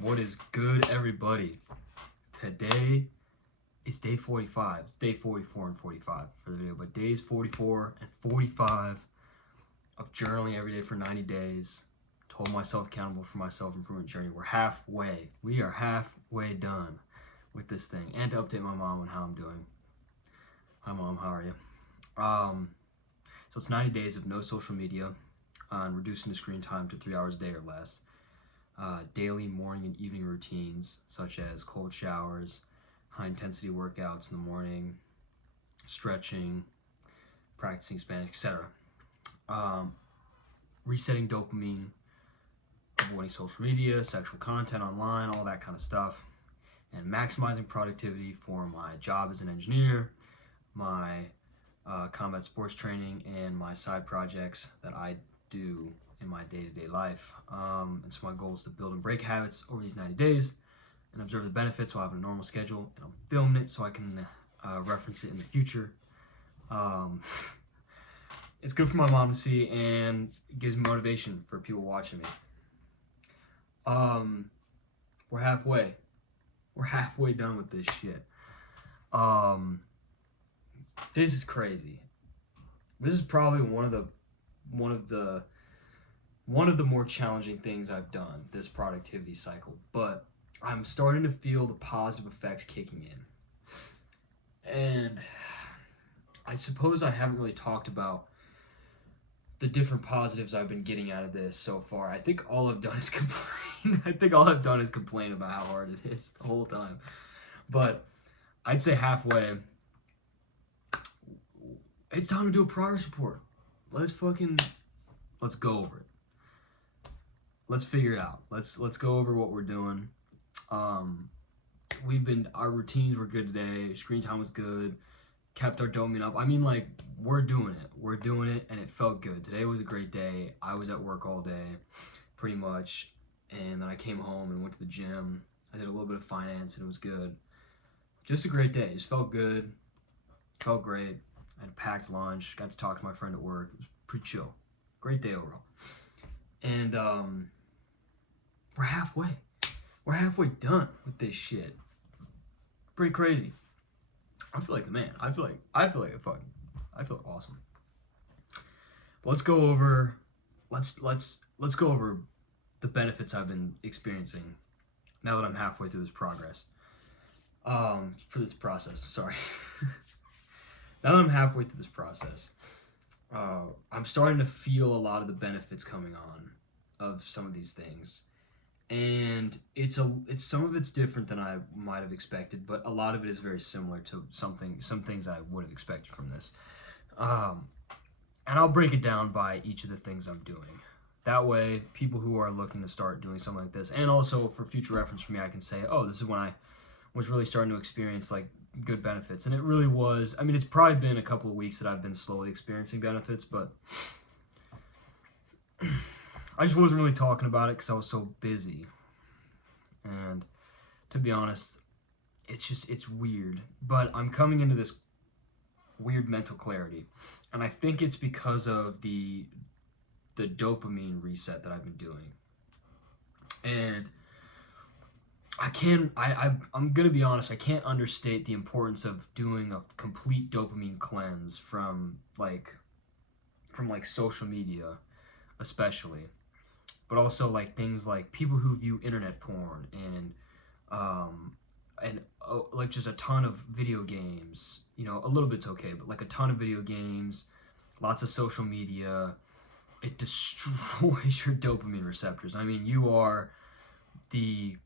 What is good, everybody? Today is day 45. It's day 44 and 45 for the video, but days 44 and 45 of journaling every day for 90 days. Told myself accountable for my self-improvement journey. We're halfway. We are halfway done with this thing. And to update my mom on how I'm doing. Hi, Mom. How are you? So it's 90 days of no social media and reducing the screen time to 3 hours a day or less. Daily morning and evening routines such as cold showers, high intensity workouts in the morning, stretching, practicing Spanish, etc. Resetting dopamine, avoiding social media, sexual content online, all that kind of stuff, and maximizing productivity for my job as an engineer, my combat sports training, and my side projects that I do in my day-to-day life. And so my goal is to build and break habits over these 90 days and observe the benefits while having a normal schedule. And I'm filming it so I can reference it in the future. It's good for my mom to see, and it gives me motivation for people watching me. We're halfway. We're halfway done with this shit. This is crazy. This is probably one of the more challenging things I've done this productivity cycle, but I'm starting to feel the positive effects kicking in. And I suppose I haven't really talked about the different positives I've been getting out of this so far. I think all I've done is complain. About how hard it is the whole time. But I'd say halfway, it's time to do a progress report. Let's go over it. Let's figure it out. Let's go over what we're doing. Our routines were good today. Screen time was good. Kept our dopamine up. I mean, like, we're doing it, and it felt good. Today was a great day. I was at work all day, pretty much, and then I came home and went to the gym. I did a little bit of finance, and it was good. Just a great day. Just felt good. Felt great. I had a packed lunch. Got to talk to my friend at work. It was pretty chill. Great day overall. And we're halfway. We're halfway done with this shit. Pretty crazy. I feel like the man. I feel awesome. But let's go over the benefits I've been experiencing now that I'm halfway through this process. Sorry. Now that I'm halfway through this process, I'm starting to feel a lot of the benefits coming on of some of these things, and it's some of it's different than I might have expected, but a lot of it is very similar to some things I would have expected from this. And I'll break it down by each of the things I'm doing. That way, people who are looking to start doing something like this, and also for future reference for me, I can say, oh, this is when I was really starting to experience like good benefits. And it really was, I mean, it's probably been a couple of weeks that I've been slowly experiencing benefits, but I just wasn't really talking about it because I was so busy. And to be honest, it's weird, but I'm coming into this weird mental clarity, and I think it's because of the dopamine reset that I've been doing. And I'm gonna be honest, I can't understate the importance of doing a complete dopamine cleanse from social media, especially, but also like things like people who view internet porn and like just a ton of video games. You know, a little bit's okay, but like a ton of video games, lots of social media, it destroys your dopamine receptors. I mean, you are the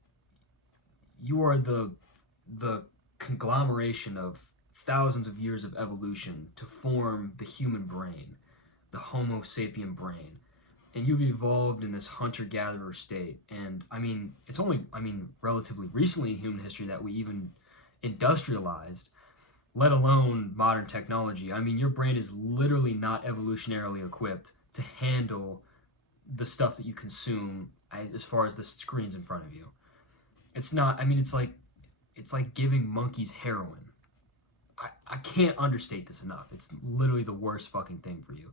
conglomeration of thousands of years of evolution to form the human brain, the Homo sapien brain. And you've evolved in this hunter-gatherer state. And I mean, it's only, relatively recently in human history that we even industrialized, let alone modern technology. I mean, your brain is literally not evolutionarily equipped to handle the stuff that you consume as far as the screens in front of you. It's not, it's like giving monkeys heroin. I can't understate this enough. It's literally the worst fucking thing for you.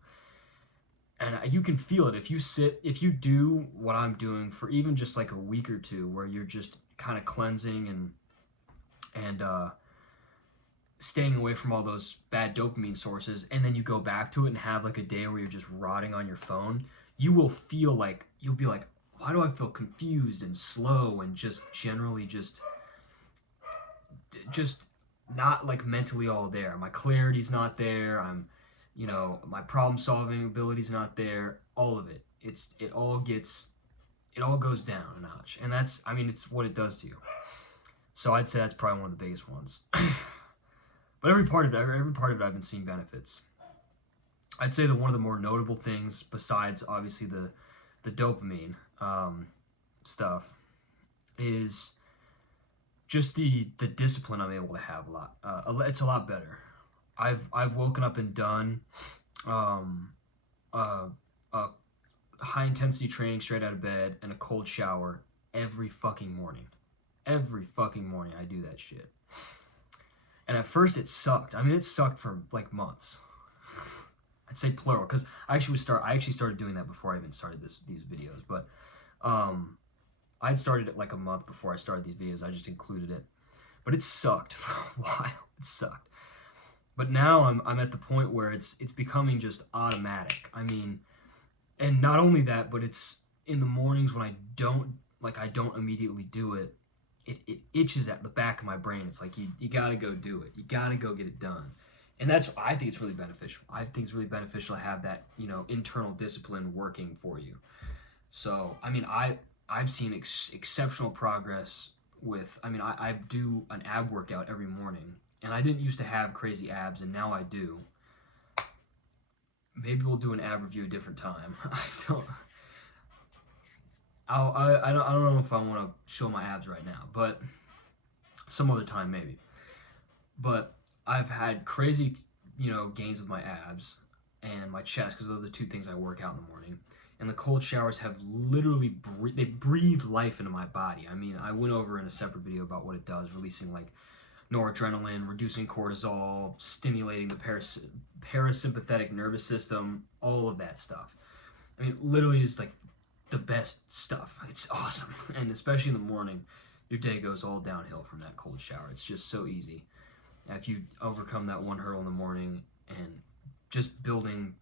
And you can feel it if you do what I'm doing for even just like a week or two, where you're just kind of cleansing and staying away from all those bad dopamine sources, and then you go back to it and have like a day where you're just rotting on your phone, you will feel like, you'll be like, why do I feel confused and slow and just generally just not like mentally all there. My clarity's not there. My problem solving ability's not there. All of it. It all goes down a notch, and it's what it does to you. So I'd say that's probably one of the biggest ones. But every part of it, I've been seeing benefits. I'd say that one of the more notable things, besides obviously the dopamine stuff, is just the discipline I'm able to have a lot. It's a lot better. I've woken up and done a high intensity training straight out of bed and a cold shower every fucking morning. Every fucking morning I do that shit. And at first it sucked. It sucked for like months. I'd say plural, because I actually started doing that before I even started these videos. But I'd started it like a month before I started these videos. I just included it. But it sucked for a while. It sucked. But now I'm at the point where it's becoming just automatic. And not only that, but it's in the mornings when I don't immediately do it. It itches at the back of my brain. It's like you gotta go do it. You gotta go get it done. And I think it's really beneficial. I think it's really beneficial to have that, internal discipline working for you. So, I've seen exceptional progress with, I do an ab workout every morning, and I didn't used to have crazy abs, and now I do. Maybe we'll do an ab review a different time. I don't know if I want to show my abs right now, but some other time maybe. But I've had crazy, gains with my abs and my chest, because those are the two things I work out in the morning. And the cold showers have literally they breathe life into my body. I went over in a separate video about what it does, releasing like noradrenaline, reducing cortisol, stimulating the parasympathetic nervous system, all of that stuff. Literally is like the best stuff. It's awesome. And especially in the morning, your day goes all downhill from that cold shower. It's just so easy. If you overcome that one hurdle in the morning and just building,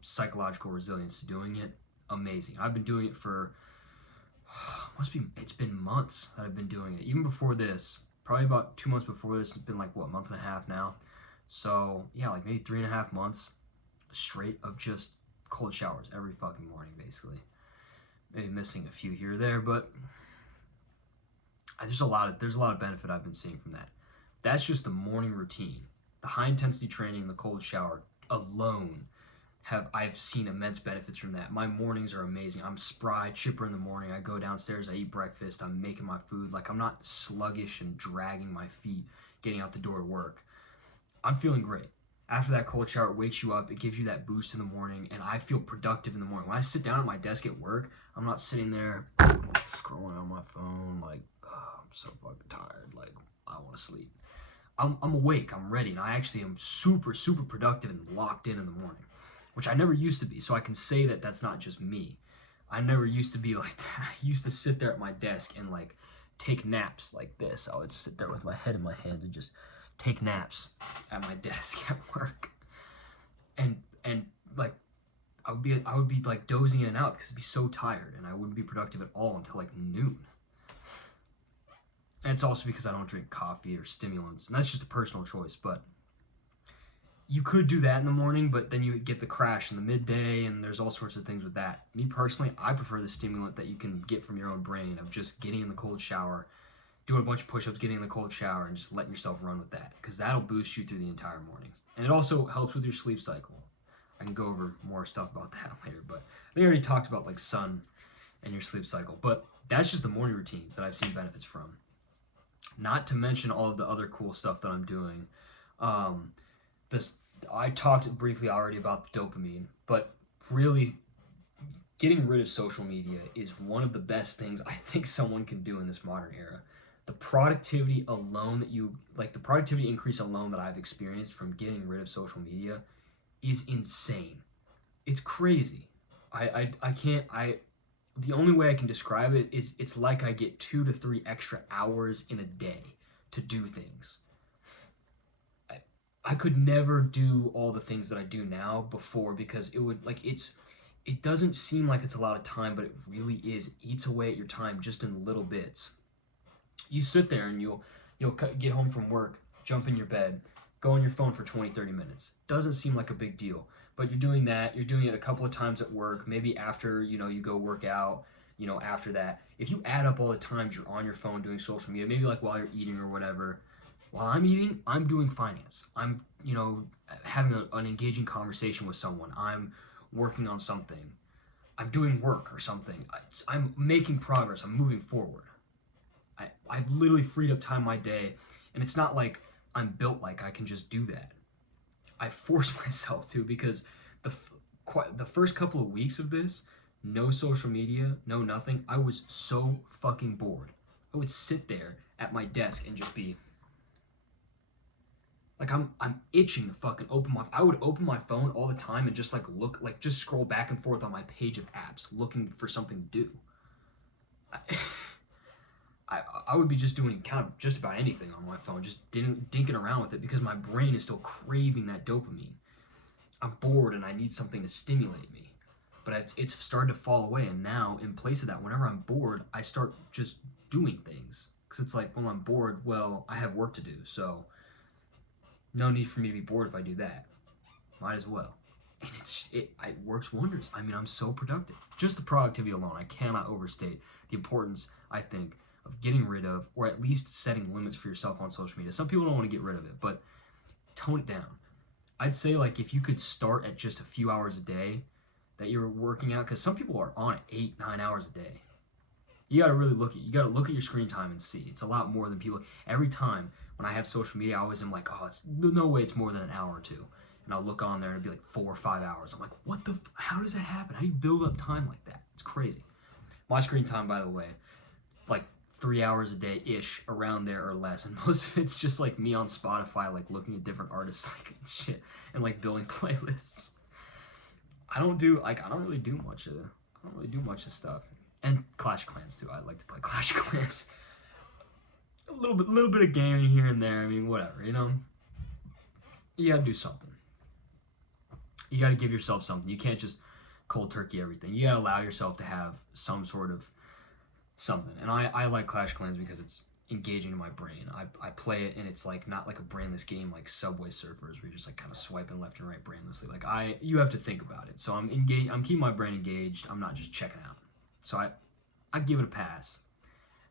psychological resilience to doing it, amazing. I've been doing it for, it's been months that I've been doing it. Even before this, probably about 2 months before this, it's been like, what, a month and a half now? So, yeah, like maybe 3.5 months straight of just cold showers every fucking morning, basically. Maybe missing a few here or there, but there's a lot of benefit I've been seeing from that. That's just the morning routine. The high intensity training, the cold shower alone, I've seen immense benefits from that. My mornings are amazing. I'm spry, chipper in the morning. I go downstairs, I eat breakfast, I'm making my food. Like, I'm not sluggish and dragging my feet getting out the door to work. I'm feeling great. After that cold shower, it wakes you up, it gives you that boost in the morning, and I feel productive in the morning. When I sit down at my desk at work, I'm not sitting there scrolling on my phone like, oh, I'm so fucking tired, like, I want to sleep. I'm awake, I'm ready, and I actually am super, super productive and locked in the morning, which I never used to be, so I can say that that's not just me. I never used to be like that. I used to sit there at my desk and, like, take naps like this. I would sit there with my head in my hands and just take naps at my desk at work. And like, I would be like dozing in and out because I'd be so tired, and I wouldn't be productive at all until like noon. And it's also because I don't drink coffee or stimulants, and that's just a personal choice. But you could do that in the morning, but then you get the crash in the midday, and there's all sorts of things with that. Me personally, I prefer the stimulant that you can get from your own brain of just getting in the cold shower, doing a bunch of push-ups, getting in the cold shower, and just letting yourself run with that, because that'll boost you through the entire morning. And it also helps with your sleep cycle. I can go over more stuff about that later, but I think I already talked about like sun and your sleep cycle. But that's just the morning routines that I've seen benefits from. Not to mention all of the other cool stuff that I'm doing. I talked briefly already about the dopamine, but really getting rid of social media is one of the best things I think someone can do in this modern era. The productivity increase alone that I've experienced from getting rid of social media is insane. It's crazy. I can't, the only way I can describe it is it's like I get 2 to 3 extra hours in a day to do things. I could never do all the things that I do now before because it would like it doesn't seem like it's a lot of time, but it really is. It eats away at your time just in little bits. You sit there and you'll get home from work, jump in your bed, go on your phone for 20, 30 minutes. Doesn't seem like a big deal, but you're doing that. You're doing it a couple of times at work, maybe after you go work out. After that, if you add up all the times you're on your phone doing social media, maybe like while you're eating or whatever. While I'm eating, I'm doing finance. I'm having an engaging conversation with someone. I'm working on something. I'm doing work or something. I'm making progress. I'm moving forward. I've literally freed up time in my day, and it's not like I'm built like I can just do that. I force myself to because the first couple of weeks of this, no social media, no nothing, I was so fucking bored. I would sit there at my desk and just be like I'm itching to fucking open my. I would open my phone all the time and just like look, like just scroll back and forth on my page of apps, looking for something to do. I, I would be just doing kind of just about anything on my phone, just dinking around with it because my brain is still craving that dopamine. I'm bored and I need something to stimulate me, but it's started to fall away. And now, in place of that, whenever I'm bored, I start just doing things because it's like, well, I'm bored. Well, I have work to do, so no need for me to be bored if I do that. Might as well. And it works wonders. I mean, I'm so productive. Just the productivity alone, I cannot overstate the importance, I think, of getting rid of, or at least setting limits for yourself on social media. Some people don't want to get rid of it, but tone it down. I'd say like if you could start at just a few hours a day that you're working out, because some people are on it 8-9 hours a day. You got to really look at your screen time and see. It's a lot more than people. Every time when I have social media, I always am like, oh, it's no way it's more than an hour or two. And I'll look on there and it'll be like 4 or 5 hours. I'm like, how does that happen? How do you build up time like that? It's crazy. My screen time, by the way, like 3 hours a day-ish, around there or less. And most of it's just like me on Spotify, like looking at different artists like shit and like building playlists. I don't really do much of stuff. And Clash of Clans too. I like to play Clash of Clans. A little bit of gaming here and there. I mean, whatever, You gotta do something. You gotta give yourself something. You can't just cold turkey everything. You gotta allow yourself to have some sort of something. And I like Clash of Clans because it's engaging in my brain. I play it and it's like not like a brainless game like Subway Surfers where you're just like kind of swiping left and right brainlessly. Like you have to think about it. So I'm engaged. I'm keeping my brain engaged. I'm not just checking out. So I give it a pass.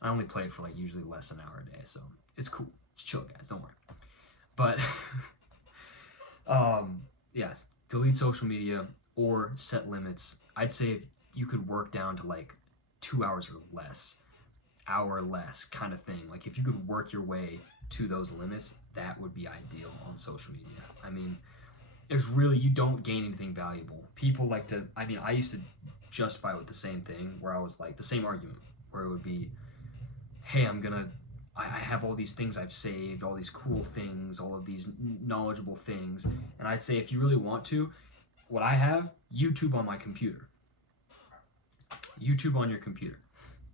I only play it for like usually less than an hour a day, so it's cool. It's chill, guys. Don't worry. But yes, delete social media or set limits. I'd say if you could work down to like 2 hours or less, hour or less kind of thing. Like if you could work your way to those limits, that would be ideal on social media. I mean, you don't gain anything valuable. People like to. I mean, I used to justify it with the same thing where I was like the same argument where it would be, hey, I have all these things I've saved, all these cool things, all of these knowledgeable things. And I'd say if you really want to, what I have, YouTube on my computer. YouTube on your computer.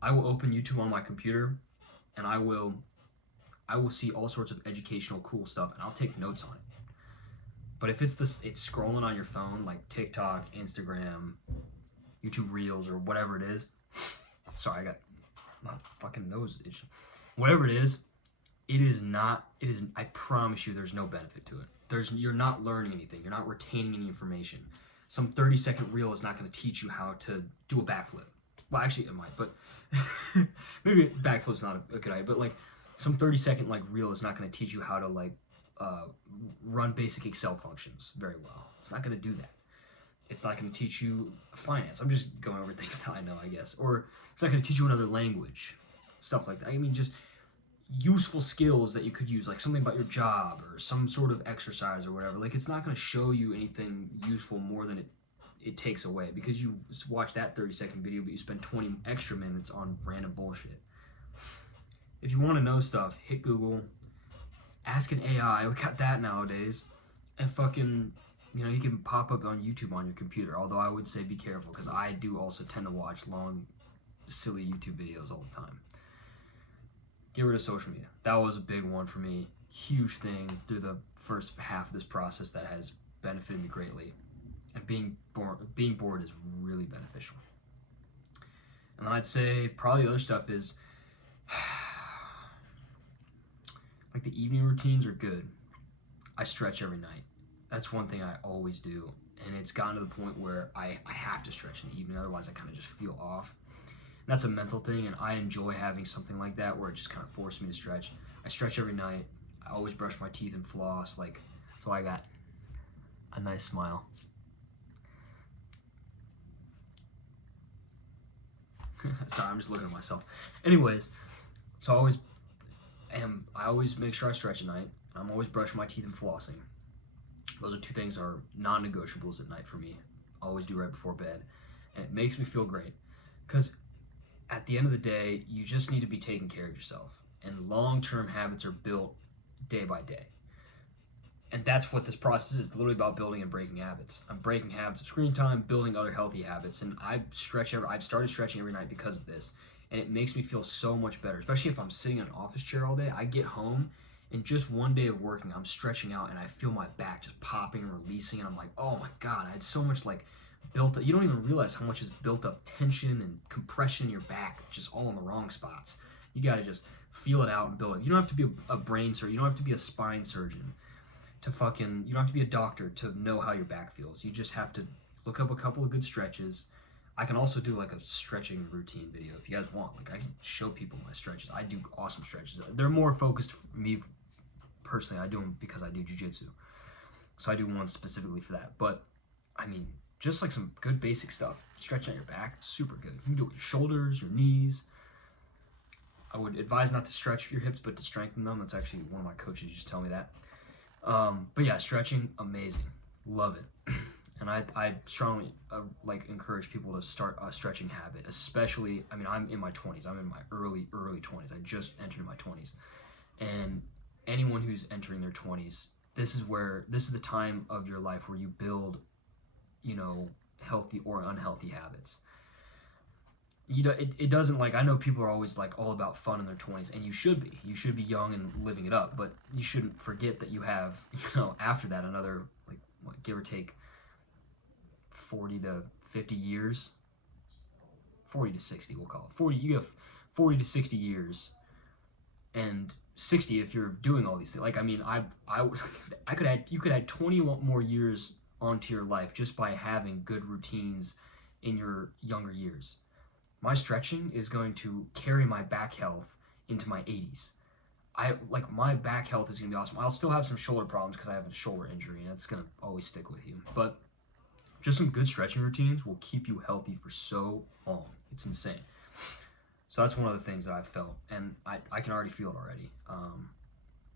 I will open YouTube on my computer and I will see all sorts of educational cool stuff and I'll take notes on it. But if it's scrolling on your phone like TikTok, Instagram, YouTube Reels or whatever it is. Sorry, I got my fucking nose itching. Whatever it is, I promise you there's no benefit to it. You're not learning anything. You're not retaining any information. Some 30-second reel is not going to teach you how to do a backflip. Well, actually it might, but maybe backflip's not a good idea, but like some 30-second like reel is not going to teach you how to like run basic Excel functions very well. It's not going to do that. It's not going to teach you finance. I'm just going over things that I know, I guess. Or it's not going to teach you another language, stuff like that. I mean, just useful skills that you could use, like something about your job or some sort of exercise or whatever. Like, it's not going to show you anything useful more than it takes away because you watch that 30-second video, but you spend 20 extra minutes on random bullshit. If you want to know stuff, hit Google, ask an AI. We got that nowadays, and fucking You know, you can pop up on YouTube on your computer, although I would say be careful because I do also tend to watch long, silly YouTube videos all the time. Get rid of social media. That was a big one for me. Huge thing through the first half of this process that has benefited me greatly. And being bored is really beneficial. And then I'd say probably the other stuff is like the evening routines are good. I stretch every night. That's one thing I always do. And it's gotten to the point where I have to stretch in the evening, otherwise I kind of just feel off. And that's a mental thing, and I enjoy having something like that where it just kind of forces me to stretch. I stretch every night. I always brush my teeth and floss, like, so I got a nice smile. Sorry, I'm just looking at myself. Anyways, so I always make sure I stretch at night. I'm always brushing my teeth and flossing. Those are two things that are non-negotiables at night for me. I always do right before bed. And it makes me feel great. Because at the end of the day, you just need to be taking care of yourself. And long-term habits are built day by day. And that's what this process is. It's literally about building and breaking habits. I'm breaking habits of screen time, building other healthy habits. And I've started stretching every night because of this. And it makes me feel so much better, especially if I'm sitting in an office chair all day. I get home, and just one day of working, I'm stretching out, and I feel my back just popping and releasing, and I'm like, oh my God, I had so much like built up. You don't even realize how much is built up tension and compression in your back, just all in the wrong spots. You got to just feel it out and build it. You don't have to be a brain surgeon. You don't have to be a spine surgeon you don't have to be a doctor to know how your back feels. You just have to look up a couple of good stretches. I can also do like a stretching routine video if you guys want. Like I can show people my stretches. I do awesome stretches. They're more focused for me personally. I do them because I do jiu-jitsu. So I do one specifically for that. But I mean, just like some good basic stuff. Stretching out your back, super good. You can do it with your shoulders, your knees. I would advise not to stretch your hips, but to strengthen them. That's actually one of my coaches used to tell me that. But yeah, stretching, amazing. Love it. And I strongly encourage people to start a stretching habit, especially, I mean, I'm in my 20s. I'm in my early 20s. I just entered my 20s. And anyone who's entering their 20s, this is the time of your life where you build, healthy or unhealthy habits. It doesn't, like, I know people are always like all about fun in their 20s, and you should be young and living it up, but you shouldn't forget that you have, after that, another, like, give or take 40 to 50 years, 40 to 60, we'll call it 40. You have 40 to 60 years, and 60 if you're doing all these things. Like, I mean, you could add 20 more years onto your life just by having good routines in your younger years. My stretching is going to carry my back health into my 80s. My back health is going to be awesome. I'll still have some shoulder problems because I have a shoulder injury, and it's going to always stick with you. But just some good stretching routines will keep you healthy for so long. It's insane. So that's one of the things that I've felt, and I can already feel it already.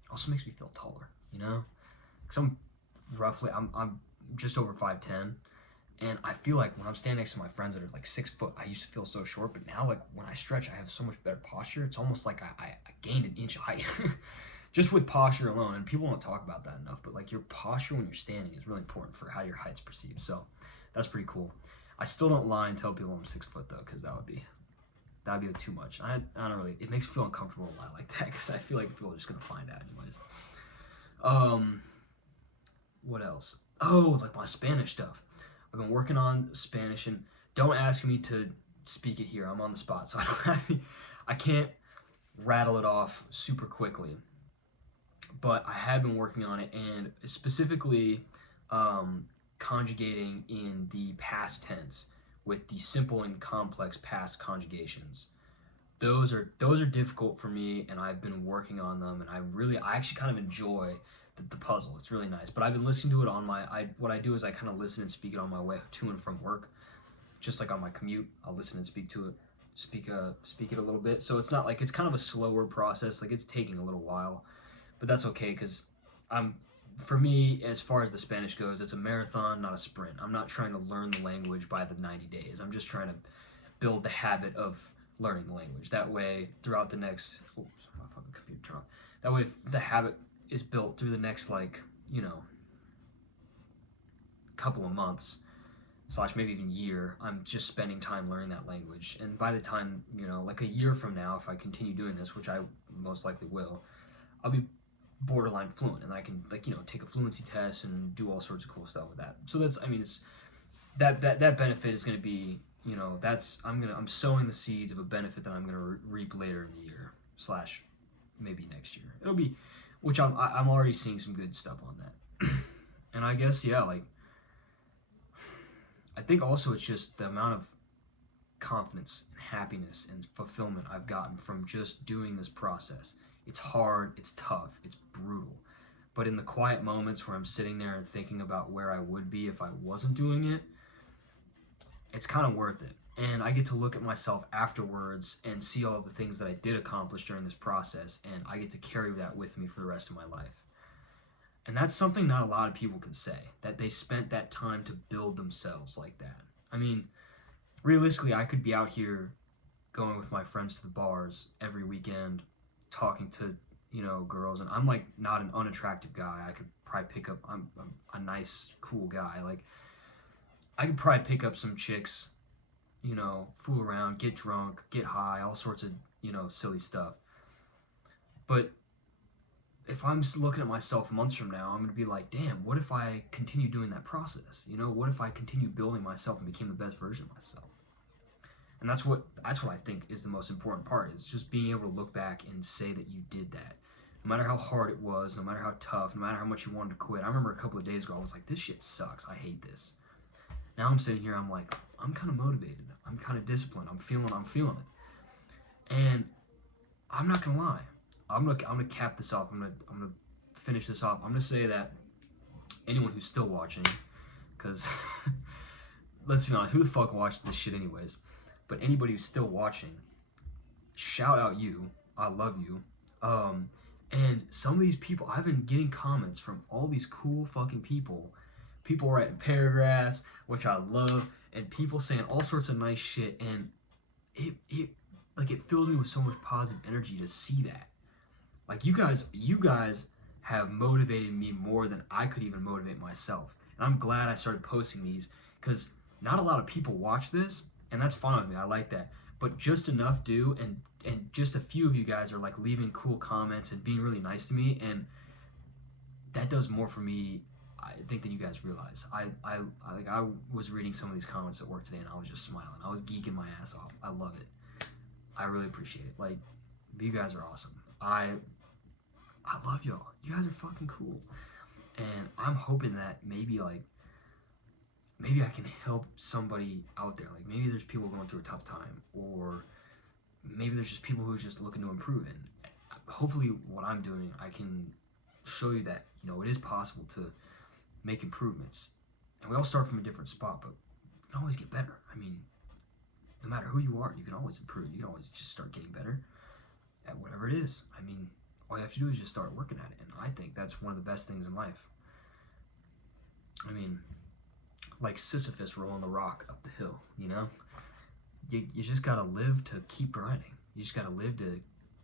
Also makes me feel taller, because I'm just over 5'10", and I feel like when I'm standing next to my friends that are like 6 foot, I used to feel so short, but now, like, when I stretch, I have so much better posture. It's almost like I gained an inch of height just with posture alone. And people don't talk about that enough, but like your posture when you're standing is really important for how your height's perceived. So that's pretty cool. I still don't lie and tell people I'm 6 foot though, because that'd be too much. I don't really. It makes me feel uncomfortable to lie like that because I feel like people are just gonna find out anyways. What else? Oh, like my Spanish stuff. I've been working on Spanish, and don't ask me to speak it here. I'm on the spot, so I can't rattle it off super quickly. But I have been working on it, and specifically conjugating in the past tense with the simple and complex past conjugations. Those are difficult for me, and I've been working on them, and I actually kind of enjoy the puzzle. It's really nice. But I've been listening to it on what I do is I kind of listen and speak it on my way to and from work. Just like on my commute, I'll listen and speak it a little bit. So it's not like, it's kind of a slower process. Like, it's taking a little while, but that's okay, because for me, as far as the Spanish goes, it's a marathon, not a sprint. I'm not trying to learn the language by the 90 days. I'm just trying to build the habit of learning the language. That way, throughout the next, my fucking computer turned off. That way, the habit is built through the next, couple of months / maybe even year, I'm just spending time learning that language. And by the time, like a year from now, if I continue doing this, which I most likely will, I'll be borderline fluent, and I can take a fluency test and do all sorts of cool stuff with that. So that's, it's that benefit is going to be, I'm sowing the seeds of a benefit that I'm going to reap later in the year / maybe next year. It'll be, which I'm already seeing some good stuff on that. And I guess, yeah, like, I think also it's just the amount of confidence and happiness and fulfillment I've gotten from just doing this process. It's hard, it's tough, it's brutal. But in the quiet moments where I'm sitting there and thinking about where I would be if I wasn't doing it, it's kind of worth it. And I get to look at myself afterwards and see all of the things that I did accomplish during this process, and I get to carry that with me for the rest of my life. And that's something not a lot of people can say, that they spent that time to build themselves like that. I mean, realistically, I could be out here going with my friends to the bars every weekend, talking to, girls, and I'm like not an unattractive guy. I could probably pick up, I'm a nice, cool guy. Like, I could probably pick up some chicks, fool around, get drunk, get high, all sorts of, silly stuff. But if I'm looking at myself months from now, I'm going to be like, damn, what if I continue doing that process? What if I continue building myself and became the best version of myself? And that's what I think is the most important part, is just being able to look back and say that you did that. No matter how hard it was, no matter how tough, no matter how much you wanted to quit. I remember a couple of days ago, I was like, this shit sucks. I hate this. Now I'm sitting here, I'm like, I'm kind of motivated. I'm kind of disciplined. I'm feeling it. And I'm not going to lie. I'm gonna cap this off. I'm gonna finish this off. I'm gonna say that anyone who's still watching, because let's be honest, who the fuck watched this shit anyways? But anybody who's still watching, shout out you. I love you. And some of these people, I've been getting comments from all these cool fucking people. People writing paragraphs, which I love, and people saying all sorts of nice shit, and it fills me with so much positive energy to see that. Like, you guys have motivated me more than I could even motivate myself. And I'm glad I started posting these, because not a lot of people watch this, and that's fine with me. I like that. But just enough do, and just a few of you guys are like leaving cool comments and being really nice to me, and that does more for me, I think, than you guys realize. I was reading some of these comments at work today, and I was just smiling. I was geeking my ass off. I love it. I really appreciate it. Like, you guys are awesome. I love y'all. You guys are fucking cool. And I'm hoping that maybe I can help somebody out there. Like, maybe there's people going through a tough time, or maybe there's just people who are just looking to improve. And hopefully what I'm doing, I can show you that, it is possible to make improvements. And we all start from a different spot, but you can always get better. I mean, no matter who you are, you can always improve. You can always just start getting better at whatever it is. I mean, all you have to do is just start working at it. And I think that's one of the best things in life. I mean, like Sisyphus rolling the rock up the hill, You just gotta live to keep grinding. You just gotta live to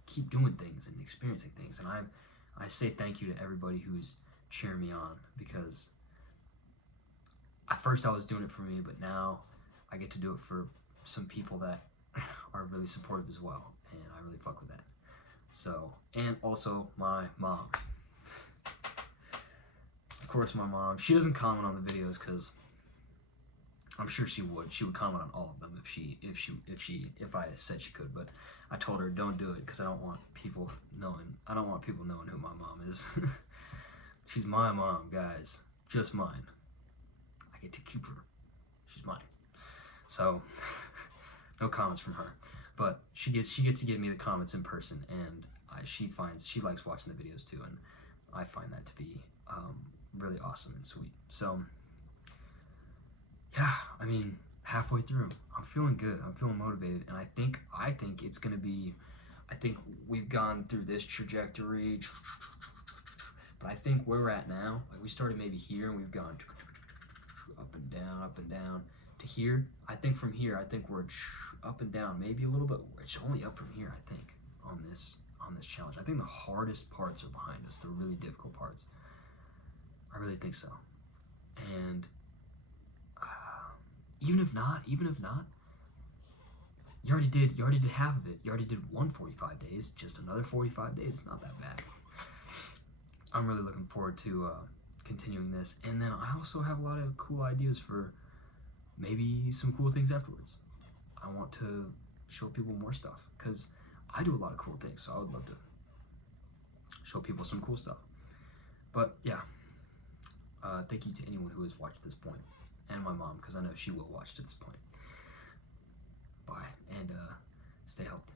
keep doing things and experiencing things. And I say thank you to everybody who's cheering me on, because at first I was doing it for me, but now I get to do it for some people that are really supportive as well, and I really fuck with that. So, and also my mom. Of course, my mom. She doesn't comment on the videos, because I'm sure she would. She would comment on all of them if I said she could. But I told her, don't do it, because I don't want people knowing. I don't want people knowing who my mom is. She's my mom, guys. Just mine. I get to keep her. She's mine. So, no comments from her. But she gets to give me the comments in person, and she likes watching the videos too, and I find that to be really awesome and sweet. So, yeah, I mean, halfway through, I'm feeling good. I'm feeling motivated, and I think it's gonna be. I think we've gone through this trajectory, but I think where we're at now, like, we started maybe here, and we've gone up and down to here. I think from here, we're up and down, maybe a little bit. It's only up from here, I think, on this challenge. I think the hardest parts are behind us, the really difficult parts. I really think so. And even if not, you already did half of it. You already did 145 days. Just another 45 days. It's not that bad. I'm really looking forward to continuing this. And then I also have a lot of cool ideas for maybe some cool things afterwards. I want to show people more stuff because I do a lot of cool things. So I would love to show people some cool stuff. But yeah, thank you to anyone who has watched this point, and my mom, because I know she will watch to this point. Bye, and stay healthy.